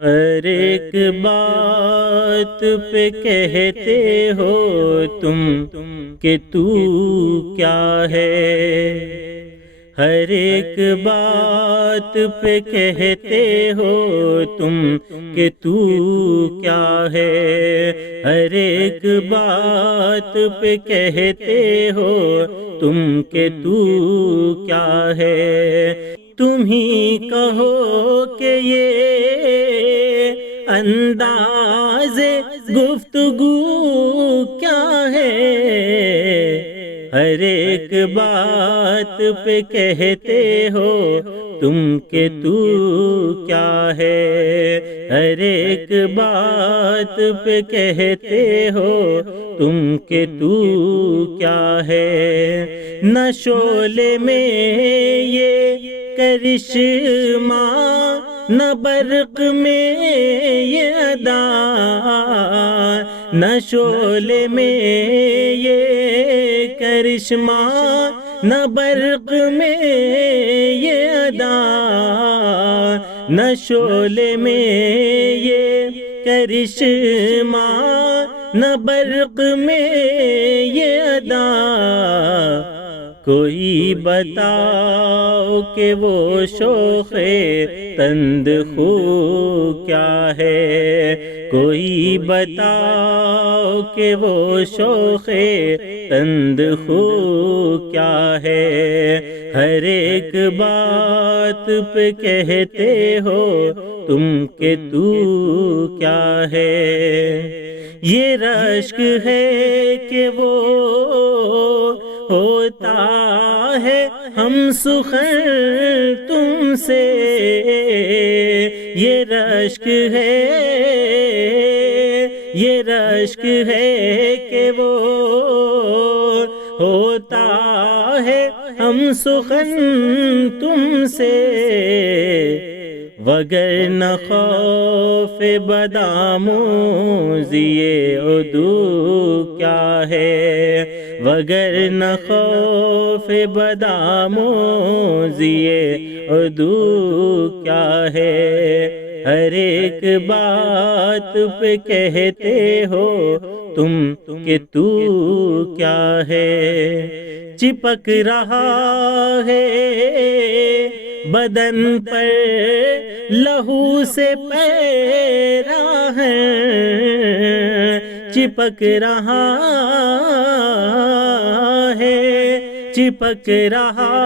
ہر ایک بات پہ کہتے ہو تم کہ تو کیا ہے، ہر ایک بات پہ کہتے ہو تم کہ تو کیا ہے، ہر ایک بات پہ کہتے ہو تم کہ تو کیا ہے، تم ہی کہو کہ یہ انداز گفتگو کیا ہے، ہر ایک بات پہ کہتے ہو تم کہ تو کیا ہے، ہر ایک بات پہ کہتے ہو تم کہ تو کیا ہے، نہ شعلے میں یہ کرشمہ نہ برق میں یہ ادا، نہ شعلے میں یہ کرشمہ نہ برق میں یہ ادا، نہ شعلے میں یہ کرشمہ نہ برق میں یہ ادا، کوئی بتاؤ کہ وہ شوخ تند خو کیا ہے، کوئی بتاؤ کہ وہ شوخ تند خو کیا ہے، ہر ایک بات پہ کہتے ہو تم کہ تو کیا ہے، یہ رشک ہے کہ وہ ہوتا ہے ہم سخن تم سے، یہ رشک ہے، یہ رشک ہے کہ وہ ہوتا ہے ہم سخن تم سے، وگر نہ خوف بدآموزی عدو کیا ہے، وگر نہ خوف بدآموزی عدو کیا ہے، ہر ایک بات پہ کہتے ہو تم کہ تو کیا ہے، چپک رہا ہے بدن پر لہو سے پیرا ہے، چپک رہا ہے، چپک رہا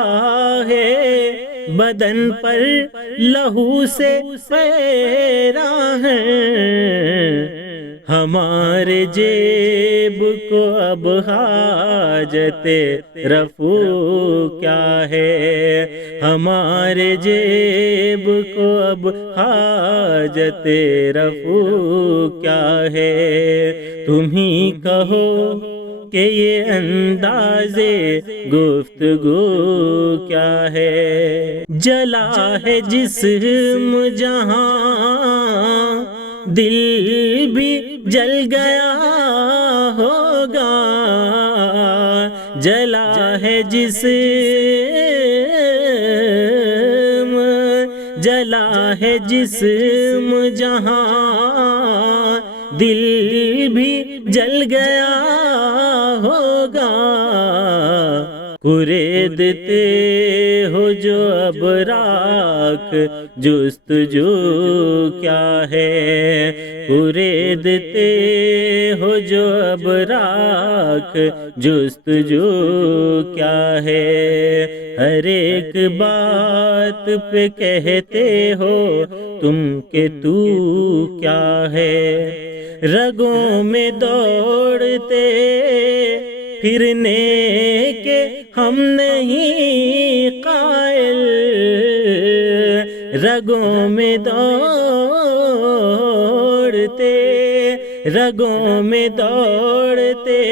ہے بدن پر لہو سے پیرا ہے، ہمارے جیب کو اب حاجت رفو کیا ہے، ہمارے جیب کو اب حاجت رفو کیا ہے، تم ہی کہو کہ یہ انداز گفتگو کیا ہے، جلا ہے جسم جہاں دل بھی جل گیا ہوگا، جلا ہے جسم، جلا ہے جسم جہاں دل بھی جل گیا ہوگا، کریدتے ہو جو اب راکھ جستجو کیا ہے، کریدتے ہو جو اب راکھ جستجو کیا ہے، ہر ایک بات پہ کہتے ہو تم کہ تو کیا ہے، رگوں میں دوڑتے پھرنے کے ہم نہیں قائل، رگوں میں دوڑتے، رگوں میں دوڑتے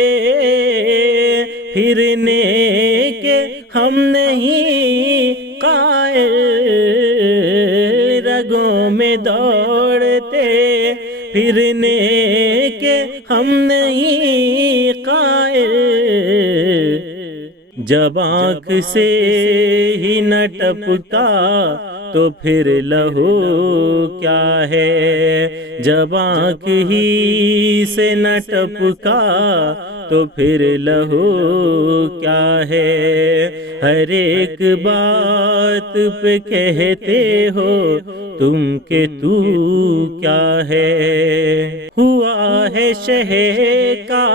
پھرنے کے ہم نہیں قائل، رگوں میں دوڑتے پھرنے کے ہم نہیں قائل، جب آنکھ سے ہی نہ ٹپکا تو پھر لہو کیا ہے، جب آنکھ ہی سے نہ ٹپکا تو پھر لہو کیا ہے، ہر ایک بات پہ کہتے ہو تم کہ تو کیا ہے، ہوا ہے شہ کا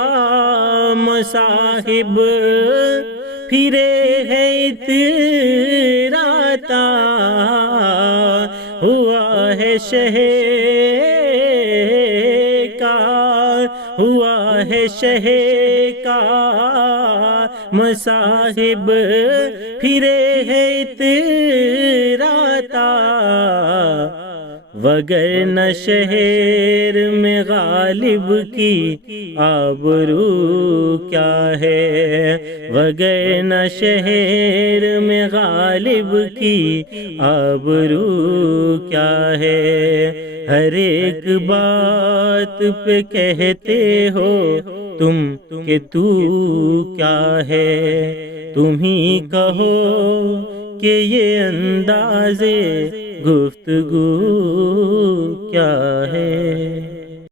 مصاحب پھرے ہے اتراتا، ہوا ہے شہ کا، ہوا ہے شہ کا مصاحب پھرے ہے اتراتا، وگرنہ شہر میں غالب کی آبرو کیا ہے، وگرنہ شہر میں غالب کی آبرو کیا ہے، ہر ایک بات پہ کہتے ہو تم کہ تو کیا ہے، تم ہی کہو کہ یہ انداز گفتگو کیا ہے۔